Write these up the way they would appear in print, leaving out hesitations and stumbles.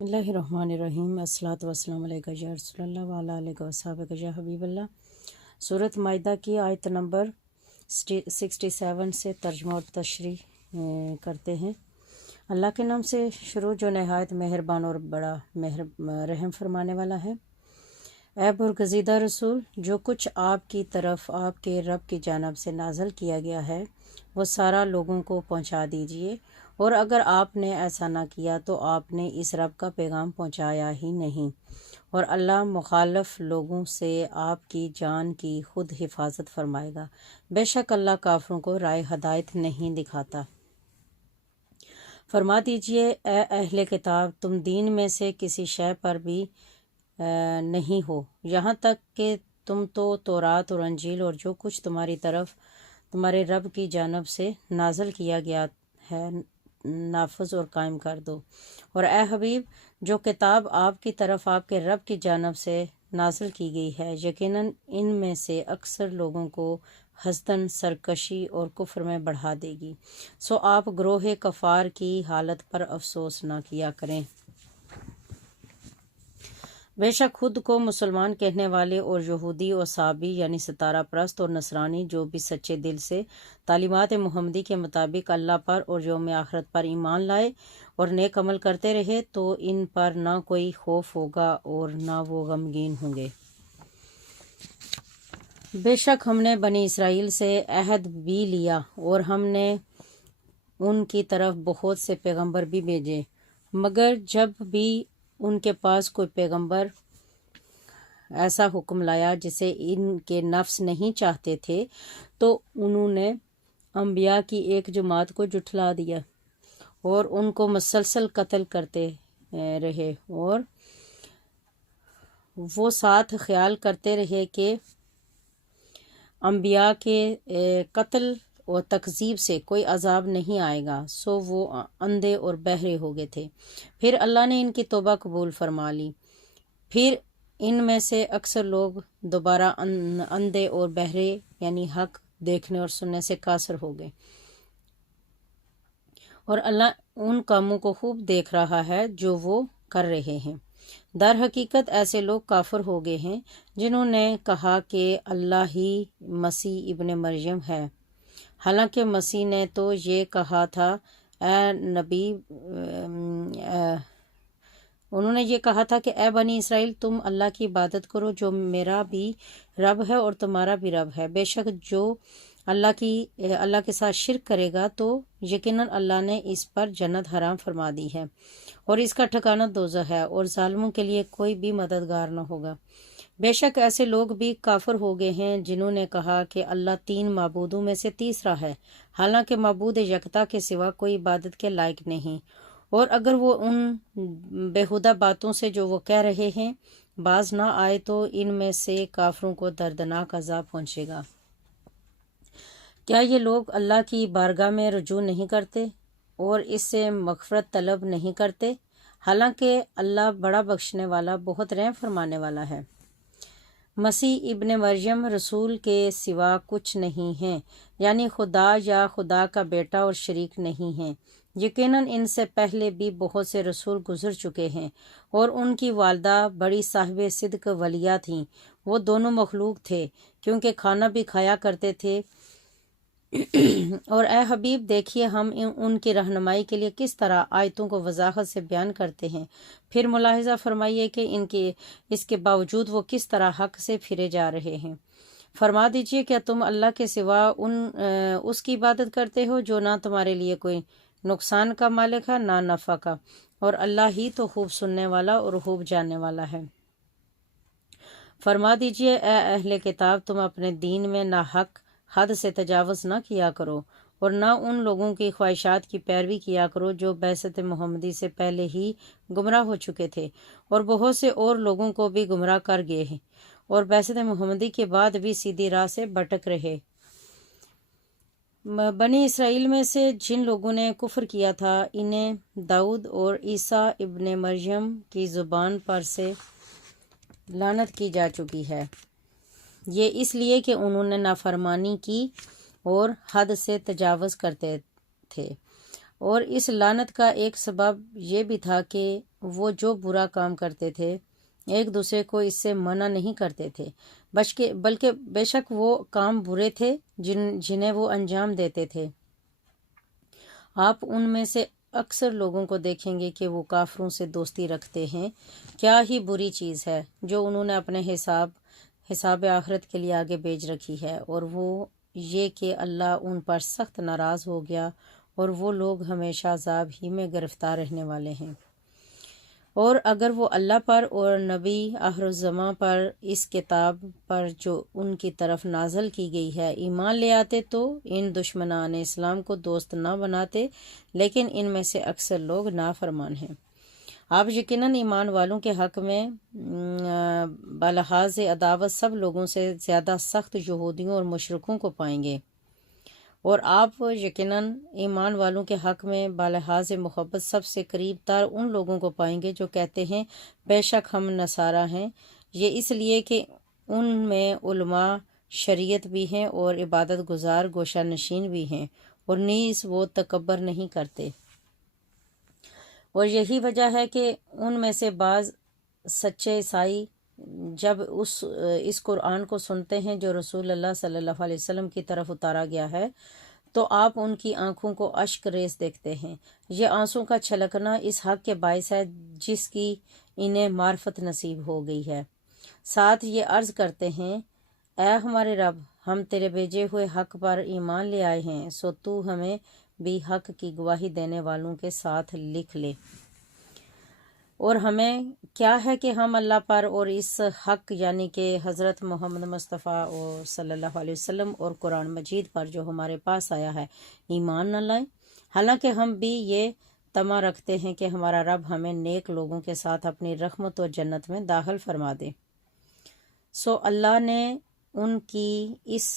بسم اللہ الرحمن الرحیم۔ الصلاۃ والسلام علیکہ یا رسول اللہ وعلی آلہ وصحبہ یا حبیب اللہ۔ سورۃ مائدہ کی آیت نمبر 67 سے ترجمہ اور تشریح کرتے ہیں۔ اللہ کے نام سے شروع جو نہایت مہربان اور بڑا رحم فرمانے والا ہے۔ اے برگزیدہ رسول، جو کچھ آپ کی طرف آپ کے رب کی جانب سے نازل کیا گیا ہے وہ سارا لوگوں کو پہنچا دیجیے، اور اگر آپ نے ایسا نہ کیا تو آپ نے اس رب کا پیغام پہنچایا ہی نہیں، اور اللہ مخالف لوگوں سے آپ کی جان کی خود حفاظت فرمائے گا۔ بے شک اللہ کافروں کو راہ ہدایت نہیں دکھاتا۔ فرما دیجئے اے اہل کتاب، تم دین میں سے کسی شے پر بھی نہیں ہو یہاں تک کہ تم تو تورات اور انجیل اور جو کچھ تمہاری طرف تمہارے رب کی جانب سے نازل کیا گیا ہے نافذ اور قائم کر دو۔ اور اے حبیب، جو کتاب آپ کی طرف آپ کے رب کی جانب سے نازل کی گئی ہے یقیناً ان میں سے اکثر لوگوں کو حسداً سرکشی اور کفر میں بڑھا دے گی، سو آپ گروہ کفار کی حالت پر افسوس نہ کیا کریں۔ بے شک خود کو مسلمان کہنے والے اور یہودی اور صابی یعنی ستارہ پرست اور نصرانی جو بھی سچے دل سے تعلیمات محمدی کے مطابق اللہ پر اور یوم آخرت پر ایمان لائے اور نیک عمل کرتے رہے تو ان پر نہ کوئی خوف ہوگا اور نہ وہ غمگین ہوں گے۔ بے شک ہم نے بنی اسرائیل سے عہد بھی لیا اور ہم نے ان کی طرف بہت سے پیغمبر بھی بھیجے، مگر جب بھی ان کے پاس کوئی پیغمبر ایسا حکم لایا جسے ان کے نفس نہیں چاہتے تھے تو انہوں نے انبیاء کی ایک جماعت کو جھٹلا دیا اور ان کو مسلسل قتل کرتے رہے، اور وہ ساتھ خیال کرتے رہے کہ انبیاء کے قتل اور تکذیب سے کوئی عذاب نہیں آئے گا، سو وہ اندھے اور بہرے ہو گئے تھے۔ پھر اللہ نے ان کی توبہ قبول فرما لی، پھر ان میں سے اکثر لوگ دوبارہ اندھے اور بہرے یعنی حق دیکھنے اور سننے سے قاصر ہو گئے، اور اللہ ان کاموں کو خوب دیکھ رہا ہے جو وہ کر رہے ہیں۔ در حقیقت ایسے لوگ کافر ہو گئے ہیں جنہوں نے کہا کہ اللہ ہی مسیح ابن مریم ہے، حالانکہ مسیح نے تو یہ کہا تھا اے نبی انہوں نے یہ کہا تھا کہ اے بنی اسرائیل، تم اللہ کی عبادت کرو جو میرا بھی رب ہے اور تمہارا بھی رب ہے۔ بے شک جو اللہ کے ساتھ شرک کرے گا تو یقیناً اللہ نے اس پر جنت حرام فرما دی ہے اور اس کا ٹھکانہ دوزخ ہے، اور ظالموں کے لیے کوئی بھی مددگار نہ ہوگا۔ بے شک ایسے لوگ بھی کافر ہو گئے ہیں جنہوں نے کہا کہ اللہ تین معبودوں میں سے تیسرا ہے، حالانکہ معبود یکتا کے سوا کوئی عبادت کے لائق نہیں، اور اگر وہ ان بیہودہ باتوں سے جو وہ کہہ رہے ہیں باز نہ آئے تو ان میں سے کافروں کو دردناک عذاب پہنچے گا۔ کیا یہ لوگ اللہ کی بارگاہ میں رجوع نہیں کرتے اور اس سے مغفرت طلب نہیں کرتے؟ حالانکہ اللہ بڑا بخشنے والا بہت رحم فرمانے والا ہے۔ مسیح ابن مریم رسول کے سوا کچھ نہیں ہیں، یعنی خدا یا خدا کا بیٹا اور شریک نہیں ہیں۔ یقیناً ان سے پہلے بھی بہت سے رسول گزر چکے ہیں، اور ان کی والدہ بڑی صاحب صدق ولیہ تھیں، وہ دونوں مخلوق تھے کیونکہ کھانا بھی کھایا کرتے تھے۔ اور اے حبیب، دیکھیے ہم ان کی رہنمائی کے لیے کس طرح آیتوں کو وضاحت سے بیان کرتے ہیں، پھر ملاحظہ فرمائیے کہ اس کے باوجود وہ کس طرح حق سے پھرے جا رہے ہیں۔ فرما دیجئے کیا تم اللہ کے سوا اس کی عبادت کرتے ہو جو نہ تمہارے لیے کوئی نقصان کا مالک ہے نہ نفع کا، اور اللہ ہی تو خوب سننے والا اور خوب جاننے والا ہے۔ فرما دیجئے اے اہل کتاب، تم اپنے دین میں ناحق حد سے تجاوز نہ کیا کرو اور نہ ان لوگوں کی خواہشات کی پیروی کیا کرو جو بعثت محمدی سے پہلے ہی گمراہ ہو چکے تھے، اور بہت سے اور لوگوں کو بھی گمراہ کر گئے ہیں اور بعثت محمدی کے بعد بھی سیدھی راہ سے بھٹک رہے۔ بنی اسرائیل میں سے جن لوگوں نے کفر کیا تھا انہیں داؤد اور عیسیٰ ابن مریم کی زبان پر سے لعنت کی جا چکی ہے، یہ اس لیے کہ انہوں نے نافرمانی کی اور حد سے تجاوز کرتے تھے، اور اس لعنت کا ایک سبب یہ بھی تھا کہ وہ جو برا کام کرتے تھے ایک دوسرے کو اس سے منع نہیں کرتے تھے، بلکہ بے شک وہ کام برے تھے جنہیں وہ انجام دیتے تھے۔ آپ ان میں سے اکثر لوگوں کو دیکھیں گے کہ وہ کافروں سے دوستی رکھتے ہیں۔ کیا ہی بری چیز ہے جو انہوں نے اپنے حساب آخرت کے لیے آگے بھیج رکھی ہے، اور وہ یہ کہ اللہ ان پر سخت ناراض ہو گیا اور وہ لوگ ہمیشہ عذاب ہی میں گرفتار رہنے والے ہیں۔ اور اگر وہ اللہ پر اور نبی آخر الزماں پر اس کتاب پر جو ان کی طرف نازل کی گئی ہے ایمان لے آتے تو ان دشمنان اسلام کو دوست نہ بناتے، لیکن ان میں سے اکثر لوگ نافرمان ہیں۔ آپ یقیناً ایمان والوں کے حق میں بلحاظ عداوت سب لوگوں سے زیادہ سخت یہودیوں اور مشرکوں کو پائیں گے، اور آپ یقیناً ایمان والوں کے حق میں بلحاظ محبت سب سے قریب تر ان لوگوں کو پائیں گے جو کہتے ہیں بے شک ہم نصارہ ہیں، یہ اس لیے کہ ان میں علماء شریعت بھی ہیں اور عبادت گزار گوشہ نشین بھی ہیں، اور نیز وہ تکبر نہیں کرتے۔ اور یہی وجہ ہے کہ ان میں سے بعض سچے عیسائی جب اس قرآن کو سنتے ہیں جو رسول اللہ صلی اللہ علیہ وسلم کی طرف اتارا گیا ہے تو آپ ان کی آنکھوں کو اشک ریز دیکھتے ہیں۔ یہ آنسوں کا چھلکنا اس حق کے باعث ہے جس کی انہیں معرفت نصیب ہو گئی ہے۔ ساتھ یہ عرض کرتے ہیں، اے ہمارے رب، ہم تیرے بھیجے ہوئے حق پر ایمان لے آئے ہیں، سو تو ہمیں بھی حق کی گواہی دینے والوں کے ساتھ لکھ لے۔ اور ہمیں کیا ہے کہ ہم اللہ پر اور اس حق یعنی کہ حضرت محمد مصطفیٰ اور صلی اللہ علیہ وسلم اور قرآن مجید پر جو ہمارے پاس آیا ہے ایمان نہ لائیں، حالانکہ ہم بھی یہ طمع رکھتے ہیں کہ ہمارا رب ہمیں نیک لوگوں کے ساتھ اپنی رحمت و جنت میں داخل فرما دے۔ سو اللہ نے ان کی اس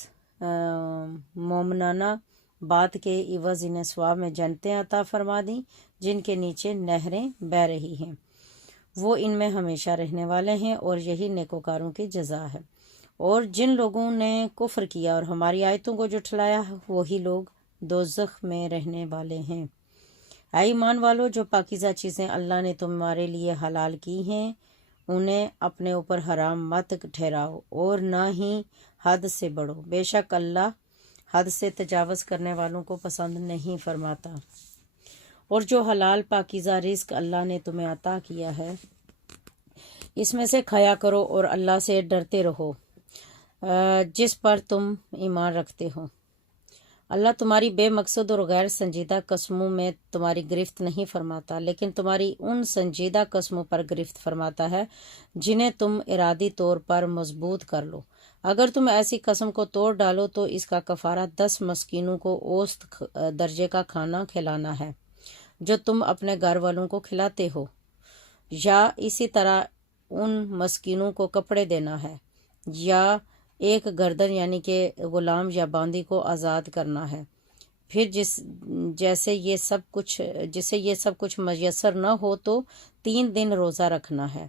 مومنانہ بات کے عوض انہیں ثواب میں جنتیں عطا فرما دیں جن کے نیچے نہریں بہہ رہی ہیں، وہ ان میں ہمیشہ رہنے والے ہیں، اور یہی نیکوکاروں کی جزا ہے۔ اور جن لوگوں نے کفر کیا اور ہماری آیتوں کو جھٹلایا وہی لوگ دوزخ میں رہنے والے ہیں۔ اے ایمان والو، جو پاکیزہ چیزیں اللہ نے تمہارے لیے حلال کی ہیں انہیں اپنے اوپر حرام مت ٹھہراؤ اور نہ ہی حد سے بڑھو، بے شک اللہ حد سے تجاوز کرنے والوں کو پسند نہیں فرماتا۔ اور جو حلال پاکیزہ رزق اللہ نے تمہیں عطا کیا ہے اس میں سے کھایا کرو اور اللہ سے ڈرتے رہو جس پر تم ایمان رکھتے ہو۔ اللہ تمہاری بے مقصد اور غیر سنجیدہ قسموں میں تمہاری گرفت نہیں فرماتا، لیکن تمہاری ان سنجیدہ قسموں پر گرفت فرماتا ہے جنہیں تم ارادی طور پر مضبوط کر لو۔ اگر تم ایسی قسم کو توڑ ڈالو تو اس کا کفارہ 10 مسکینوں کو اوسط درجے کا کھانا کھلانا ہے جو تم اپنے گھر والوں کو کھلاتے ہو، یا اسی طرح ان مسکینوں کو کپڑے دینا ہے، یا ایک گردن یعنی کہ غلام یا باندی کو آزاد کرنا ہے۔ پھر جسے یہ سب کچھ میسر نہ ہو تو 3 دن روزہ رکھنا ہے۔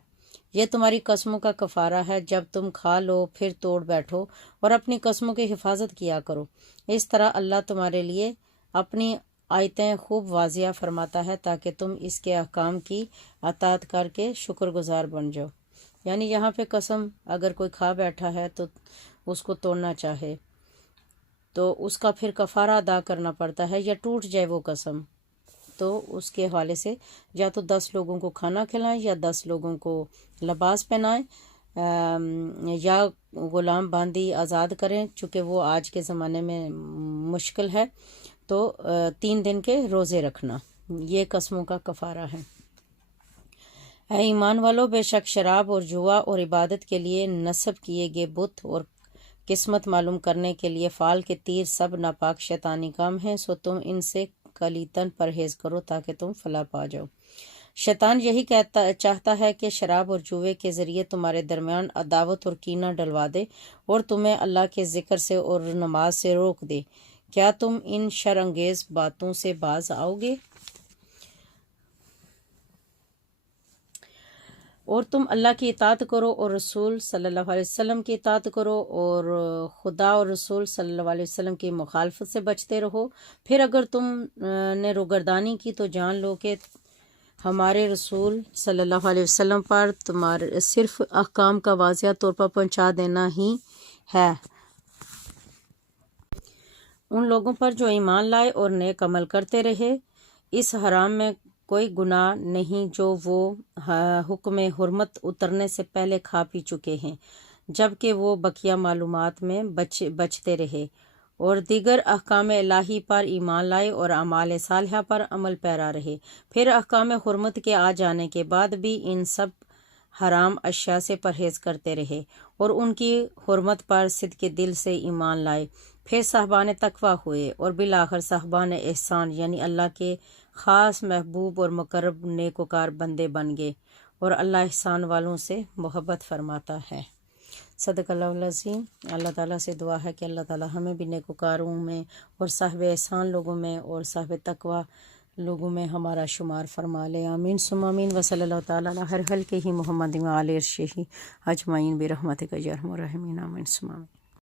یہ تمہاری قسموں کا کفارہ ہے، جب تم کھا لو پھر توڑ بیٹھو اور اپنی قسموں کی حفاظت کیا کرو۔ اس طرح اللہ تمہارے لیے اپنی آیتیں خوب واضح فرماتا ہے تاکہ تم اس کے احکام کی اطاعت کر کے شکر گزار بن جاؤ۔ یعنی یہاں پہ قسم اگر کوئی کھا بیٹھا ہے تو اس کو توڑنا چاہے تو اس کا پھر کفارہ ادا کرنا پڑتا ہے، یا ٹوٹ جائے وہ قسم تو اس کے حوالے سے یا تو 10 لوگوں کو کھانا کھلائیں، یا 10 لوگوں کو لباس پہنائیں، یا غلام باندی آزاد کریں، چونکہ وہ آج کے زمانے میں مشکل ہے، تو 3 دن کے روزے رکھنا، یہ قسموں کا کفارہ ہے۔ اے ایمان والو، بے شک شراب اور جوا اور عبادت کے لیے نصب کیے گئے بت اور قسمت معلوم کرنے کے لیے فال کے تیر سب ناپاک شیطانی کام ہیں، سو تم ان سے قلیتاً پرہیز کرو تاکہ تم فلاح پا جاؤ۔ شیطان یہی چاہتا ہے کہ شراب اور جوے کے ذریعے تمہارے درمیان عداوت اور کینہ ڈلوا دے اور تمہیں اللہ کے ذکر سے اور نماز سے روک دے۔ کیا تم ان شر انگیز باتوں سے باز آؤ گے؟ اور تم اللہ کی اطاعت کرو اور رسول صلی اللہ علیہ وسلم کی اطاعت کرو، اور خدا اور رسول صلی اللہ علیہ وسلم کی مخالفت سے بچتے رہو۔ پھر اگر تم نے روگردانی کی تو جان لو کہ ہمارے رسول صلی اللہ علیہ وسلم پر تمہارے صرف احکام کا واضح طور پر پہنچا دینا ہی ہے، ان لوگوں پر جو ایمان لائے اور نیک عمل کرتے رہے۔ اس حرام میں کوئی گناہ نہیں جو وہ حکم حرمت اترنے سے پہلے کھا پی چکے ہیں، جبکہ وہ بقیہ معلومات میں بچتے رہے اور دیگر احکام الہی پر ایمان لائے اور اعمال صالحہ پر عمل پیرا رہے۔ پھر احکام حرمت کے آ جانے کے بعد بھی ان سب حرام اشیاء سے پرہیز کرتے رہے اور ان کی حرمت پر صدق دل سے ایمان لائے۔ پھر صاحبان تقویٰ ہوئے اور بالآخر صاحبان احسان یعنی اللہ کے خاص محبوب اور مقرب نیکوکار بندے بن گئے، اور اللہ احسان والوں سے محبت فرماتا ہے۔ صدق اللہ العظیم۔ اللہ تعالیٰ سے دعا ہے کہ اللہ تعالیٰ ہمیں بھی نیکوکاروں میں اور صاحب احسان لوگوں میں اور صاحب تقویٰ لوگوں میں ہمارا شمار فرما لے، آمین ثم آمین۔ وصلی اللہ تعالیٰ علی خیر خلقہ محمد وعلی عرشہ اجمعین برحمتک یا ارحم الراحمین، آمین ثم آمین۔